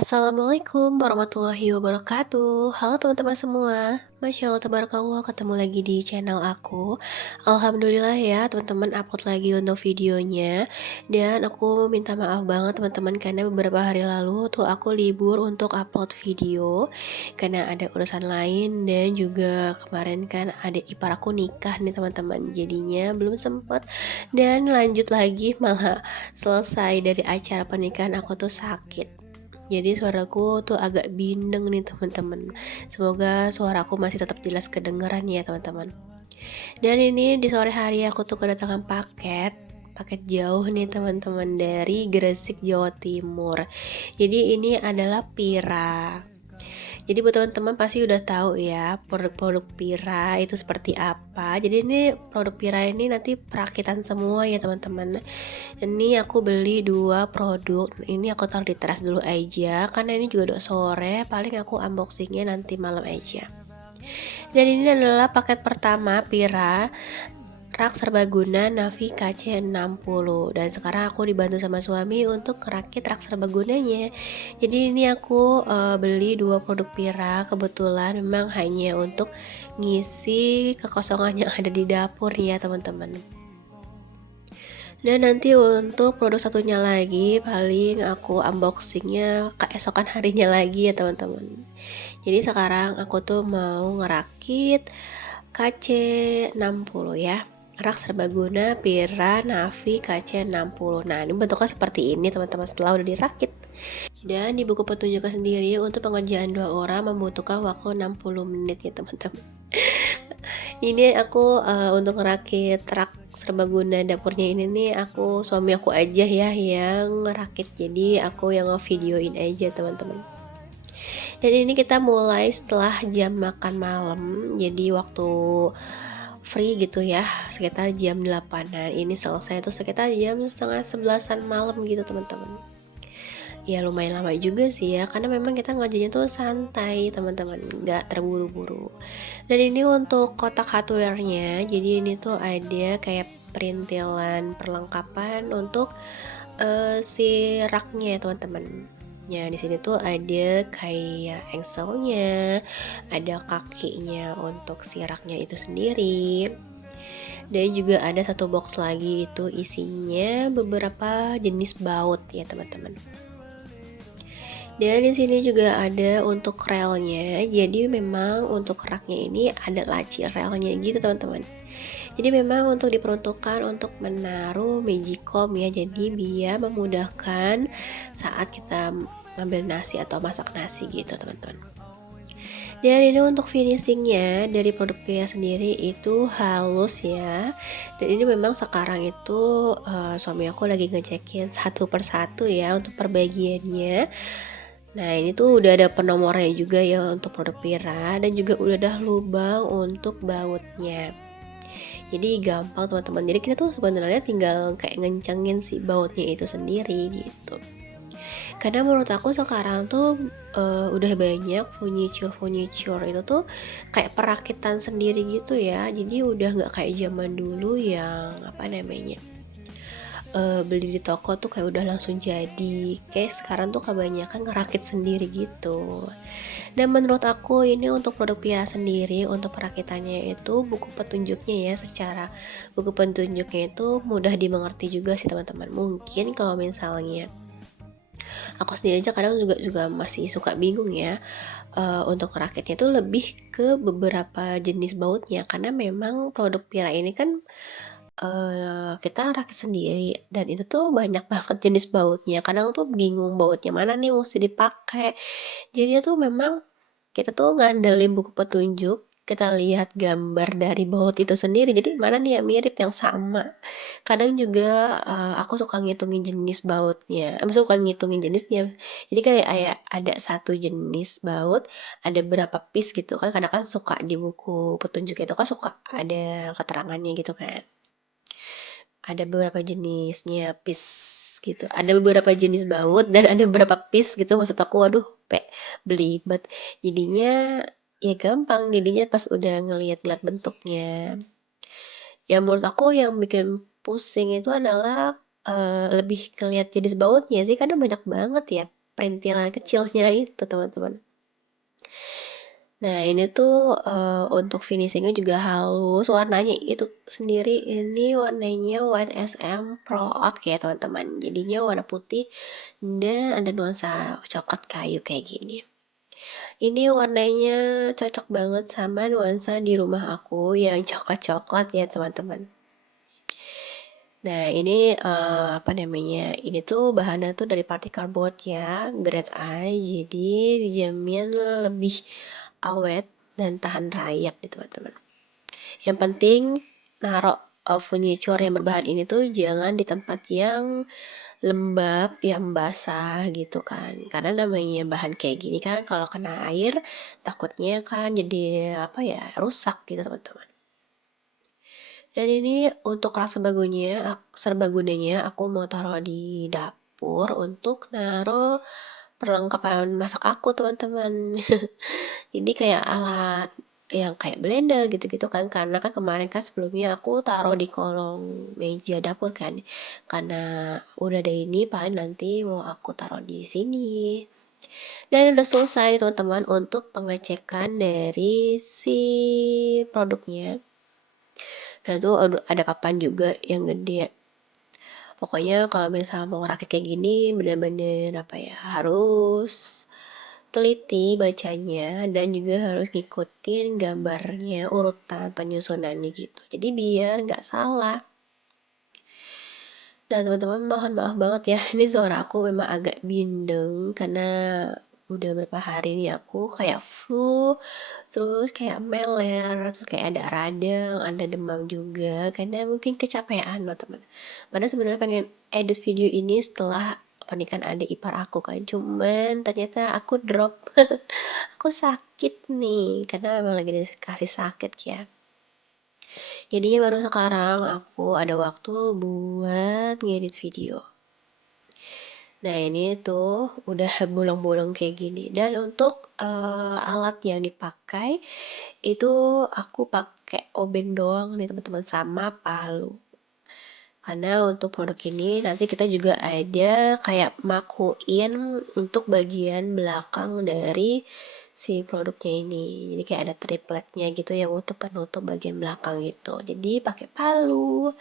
Assalamualaikum warahmatullahi wabarakatuh. Halo teman-teman semua. Masya Allah, tabarakallah, ketemu lagi di channel aku. Alhamdulillah ya, teman-teman upload lagi untuk videonya. Dan aku minta maaf banget teman-teman karena beberapa hari lalu tuh aku libur untuk upload video karena ada urusan lain dan juga kemarin kan ada ipar aku nikah nih teman-teman. Jadinya belum sempet dan lanjut lagi malah selesai dari acara pernikahan aku tuh sakit. Jadi suaraku tuh agak bindeng nih teman-teman. Semoga suaraku masih tetap jelas kedengeran ya teman-teman. Dan ini di sore hari aku tuh kedatangan paket jauh nih teman-teman dari Gresik, Jawa Timur. Jadi ini adalah Pira. Jadi buat teman-teman pasti udah tahu ya produk-produk Pira itu seperti apa. Jadi ini produk Pira ini nanti perakitan semua ya teman-teman. Ini aku beli 2 produk. Ini aku taruh di teras dulu aja karena ini juga udah sore, paling aku unboxingnya nanti malam aja. Dan ini adalah paket pertama Pira rak serbaguna Navi KC60 dan sekarang aku dibantu sama suami untuk ngerakit rak serbagunanya. Jadi ini aku beli 2 produk Pira, kebetulan memang hanya untuk ngisi kekosongan yang ada di dapur ya teman-teman. Dan nanti untuk produk satunya lagi paling aku unboxingnya keesokan harinya lagi ya teman-teman. Jadi sekarang aku tuh mau ngerakit KC60 ya, rak serbaguna Pira Navi KC60. Nah ini bentuknya seperti ini teman-teman setelah udah dirakit. Dan di buku petunjuknya sendiri untuk pengerjaan 2 orang membutuhkan waktu 60 menit ya teman-teman. Ini aku untuk ngerakit rak serbaguna dapurnya ini nih suami aku aja ya yang ngerakit, jadi aku yang ngevideoin aja teman-teman. Dan ini kita mulai setelah jam makan malam, jadi waktu free gitu ya, sekitar jam 8-an. Ini selesai tuh sekitar jam setengah 11-an malam gitu teman-teman. Ya lumayan lama juga sih ya, karena memang kita ngajinya tuh santai teman-teman, nggak terburu-buru. Dan ini untuk kotak hardware-nya, jadi ini tuh ada kayak perintilan perlengkapan untuk si raknya teman-teman. Ya di sini tuh ada kayak engselnya, ada kakinya untuk si raknya itu sendiri. Dan juga ada satu box lagi itu isinya beberapa jenis baut ya teman-teman. Dan di sini juga ada untuk relnya. Jadi memang untuk raknya ini ada laci relnya gitu teman-teman. Jadi memang untuk diperuntukkan untuk menaruh magicom ya. Jadi biar memudahkan saat kita ngambil nasi atau masak nasi gitu teman-teman. Dan ini untuk finishingnya dari produk Pia sendiri itu halus ya. Dan ini memang sekarang itu suami aku lagi ngecekin satu persatu ya untuk perbagiannya. Nah ini tuh udah ada penomornya juga ya untuk produk Pira dan juga udah ada lubang untuk bautnya. Jadi gampang teman-teman. Jadi kita tuh sebenarnya tinggal kayak ngencengin si bautnya itu sendiri gitu. Karena menurut aku sekarang tuh udah banyak furniture itu tuh kayak perakitan sendiri gitu ya. Jadi udah nggak kayak zaman dulu yang apa namanya beli di toko tuh kayak udah langsung jadi. Kayak sekarang tuh kebanyakan ngerakit sendiri gitu. Dan menurut aku ini untuk produk Pia sendiri untuk perakitannya itu buku petunjuknya ya, secara buku petunjuknya itu mudah dimengerti juga sih teman-teman. Mungkin kalau misalnya aku sendiri aja kadang juga masih suka bingung ya untuk rakitnya itu lebih ke beberapa jenis bautnya karena memang produk Pira ini kan kita rakit sendiri dan itu tuh banyak banget jenis bautnya, kadang tuh bingung bautnya mana nih mesti dipakai. Jadinya tuh memang kita tuh ngandelin buku petunjuk, kita lihat gambar dari baut itu sendiri, jadi mana nih yang mirip, yang sama. Kadang juga, aku suka ngitungin jenis bautnya, maksudnya bukan ngitungin jenisnya, jadi kayak ada satu jenis baut, ada berapa piece gitu kan, kadang kan suka di buku petunjuk itu kan suka ada keterangannya gitu kan. Ada beberapa jenisnya piece gitu, ada beberapa jenis baut dan ada beberapa piece gitu, maksud aku waduh belibet. Jadinya ya gampang, jadinya pas udah ngeliat-ngeliat bentuknya. Ya menurut aku yang bikin pusing itu adalah, lebih ke lihat jenis bautnya sih, karena banyak banget ya perintilan kecilnya itu teman-teman. Nah ini tuh, untuk finishingnya juga halus, warnanya itu sendiri ini warnanya White SM Pro Oak ya teman-teman. Jadinya warna putih dan ada nuansa coklat kayu kayak gini. Ini warnanya cocok banget sama nuansa di rumah aku yang coklat-coklat ya teman-teman. Nah ini, apa namanya, ini tuh bahannya tuh dari partikel board ya, grade A, jadi dijamin lebih awet dan tahan rayap nih teman-teman. Yang penting naruh, furniture yang berbahan ini tuh jangan di tempat yang lembab, yang basah gitu kan. Karena namanya bahan kayak gini kan kalau kena air takutnya kan jadi, apa ya, rusak gitu teman-teman. Dan ini untuk rak serbagunanya aku mau taruh di dapur untuk naruh perlengkapan masak aku teman-teman. Jadi kayak alat yang kayak blender gitu-gitu kan, karena kan kemarin kan sebelumnya aku taruh di kolong meja dapur kan, karena udah ada ini paling nanti mau aku taruh di sini. Dan udah selesai teman-teman untuk pengecekan dari si produknya. Dan tuh ada papan juga yang gede. Pokoknya kalau misalnya mau ngerakit kayak gini bener-bener apa ya, harus teliti bacanya dan juga harus ngikutin gambarnya, urutan penyusunannya gitu. Jadi biar nggak salah. Dan teman-teman mohon maaf banget ya, ini suara aku memang agak bindeng karena udah berapa hari nih aku kayak flu, terus kayak meler, terus kayak ada radang, ada demam juga karena mungkin kecapean teman-teman. Padahal sebenarnya pengen edit video ini setelah pernikahan adik ipar aku kan, cuman ternyata aku drop. Aku sakit nih karena memang lagi dikasih sakit ya. Jadinya baru sekarang aku ada waktu buat ngedit video. Nah ini tuh udah bolong-bolong kayak gini. Dan untuk alat yang dipakai itu aku pakai obeng doang nih teman-teman sama palu. Karena untuk produk ini nanti kita juga ada kayak makuin untuk bagian belakang dari si produknya ini. Jadi kayak ada tripletnya gitu ya untuk penutup bagian belakang gitu. Jadi pakai palu.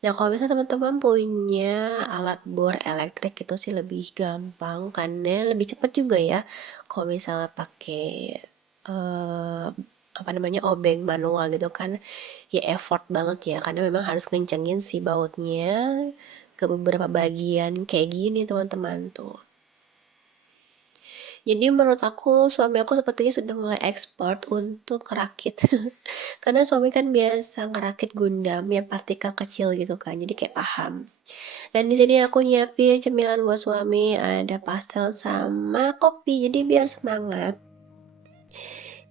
Nah, kalau misalnya teman-teman punya alat bor elektrik itu sih lebih gampang karena lebih cepat juga ya. Kalau misalnya pakai eh, apa namanya obeng manual gitu kan, ya effort banget ya karena memang harus kencengin si bautnya ke beberapa bagian kayak gini teman-teman tuh. Jadi menurut aku suami aku sepertinya sudah mulai expert untuk rakit. Karena suami kan biasa ngerakit Gundam yang partikel kecil gitu kan, jadi kayak paham. Dan di sini aku nyiapin cemilan buat suami, ada pastel sama kopi, jadi biar semangat.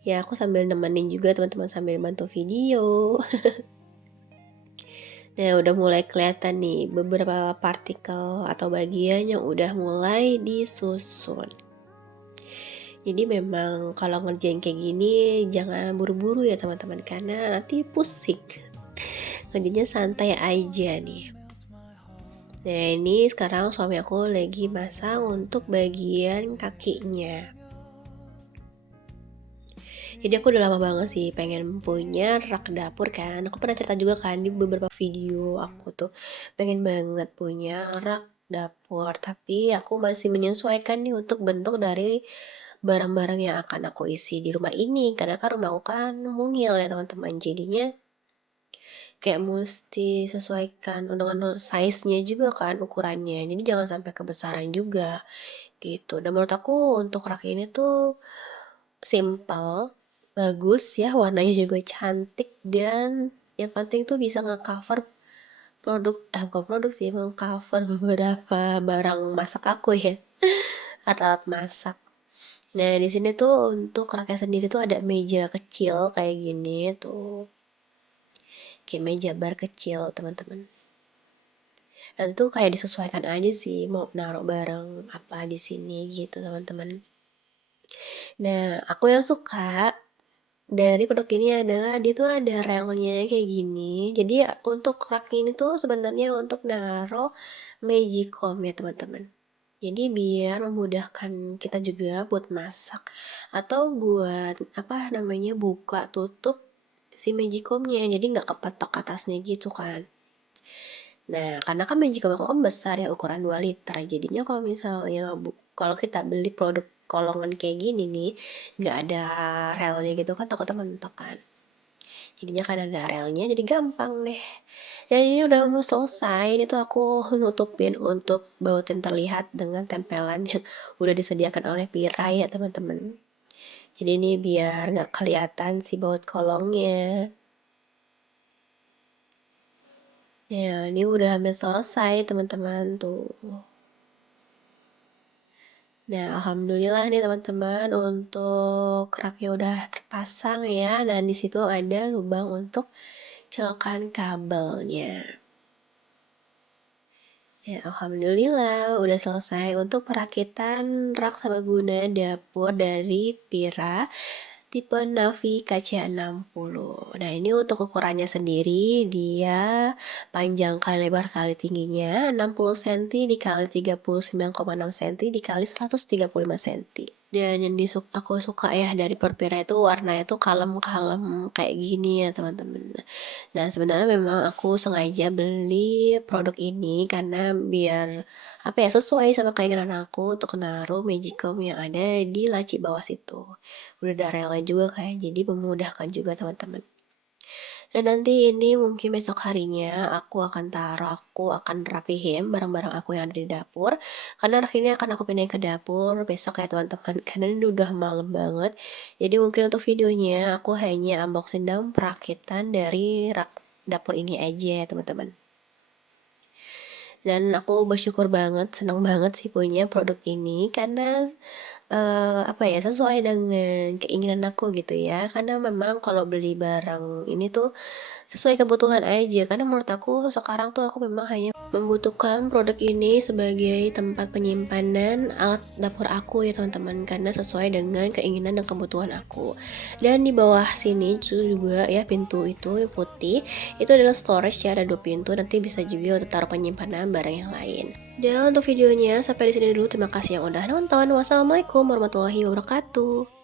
Ya aku sambil nemenin juga teman-teman sambil bantu video. Nah udah mulai kelihatan nih beberapa partikel atau bagian yang udah mulai disusun. Jadi memang kalau ngerjain kayak gini jangan buru-buru ya teman-teman karena nanti pusing. Ngerjainnya santai aja nih. Nah ini sekarang suami aku lagi masang untuk bagian kakinya. Jadi aku udah lama banget sih pengen punya rak dapur kan. Aku pernah cerita juga kan di beberapa video aku tuh pengen banget punya rak dapur. Tapi aku masih menyesuaikan nih untuk bentuk dari barang-barang yang akan aku isi di rumah ini. Karena kan rumah aku kan mungil ya teman-teman. Jadinya kayak mesti sesuaikan dengan size-nya juga kan ukurannya. Jadi jangan sampai kebesaran juga gitu. Dan menurut aku untuk rak ini tuh simple, bagus ya, warnanya juga cantik dan yang penting tuh bisa nge-cover bukan produk sih, meng-cover beberapa barang masak aku ya, alat-alat masak. Nah, di sini tuh untuk raknya sendiri tuh ada meja kecil kayak gini tuh, kayak meja bar kecil teman-teman. Dan itu kayak disesuaikan aja sih mau naruh barang apa di sini gitu teman-teman. Nah, aku yang suka dari produk ini adalah dia tuh ada relnya kayak gini. Jadi ya, untuk rak ini tuh sebenarnya untuk naruh magicom ya teman-teman. Jadi biar memudahkan kita juga buat masak atau buat apa namanya buka tutup si magicomnya, jadi nggak kepatok atasnya gitu kan. Nah, karena kan magicom aku kan besar ya ukuran 2 liter, jadinya kalau misalnya kalau kita beli produk kolongan kayak gini nih, nggak ada relnya gitu kan takutnya mentok kan. Jadinya kan ada relnya jadi gampang deh. Dan ini udah mau selesai, ini tuh aku nutupin untuk baut yang terlihat dengan tempelan yang udah disediakan oleh Pira ya teman-teman. Jadi ini biar nggak kelihatan si baut kolongnya. Ya, ini udah hampir selesai teman-teman tuh. Nah, alhamdulillah nih teman-teman untuk raknya udah terpasang ya, dan di situ ada lubang untuk colokan kabelnya. Ya, alhamdulillah udah selesai untuk perakitan rak serbaguna dapur dari Pira tipe Navi KC60. Nah, ini untuk ukurannya sendiri dia panjang kali lebar kali tingginya 60 cm dikali 39,6 cm dikali 135 cm. Dan yang aku suka ya dari Perpira itu warnanya tuh kalem-kalem kayak gini ya teman-teman. Nah, sebenarnya memang aku sengaja beli produk ini karena biar apa ya sesuai sama keinginan aku untuk naruh magicom yang ada di laci bawah situ. Udah ada relnya juga kayak jadi memudahkan juga teman-teman. Dan nanti ini mungkin besok harinya aku akan rapihin barang-barang aku yang ada di dapur. Karena ini akan aku pindahin ke dapur besok ya teman-teman. Karena ini udah malam banget. Jadi mungkin untuk videonya aku hanya unboxing dan perakitan dari rak dapur ini aja ya teman-teman. Dan aku bersyukur banget, senang banget sih punya produk ini karena apa ya, sesuai dengan keinginan aku gitu ya. Karena memang kalau beli barang ini tuh sesuai kebutuhan aja, karena menurut aku sekarang tuh aku memang hanya membutuhkan produk ini sebagai tempat penyimpanan alat dapur aku ya teman-teman, karena sesuai dengan keinginan dan kebutuhan aku. Dan di bawah sini tuh juga ya pintu itu yang putih, itu adalah storage ya, ada 2 pintu, nanti bisa juga untuk taruh penyimpanan barang yang lain. Dan untuk videonya sampai di sini dulu, terima kasih yang udah nonton. Wassalamualaikum warahmatullahi wabarakatuh.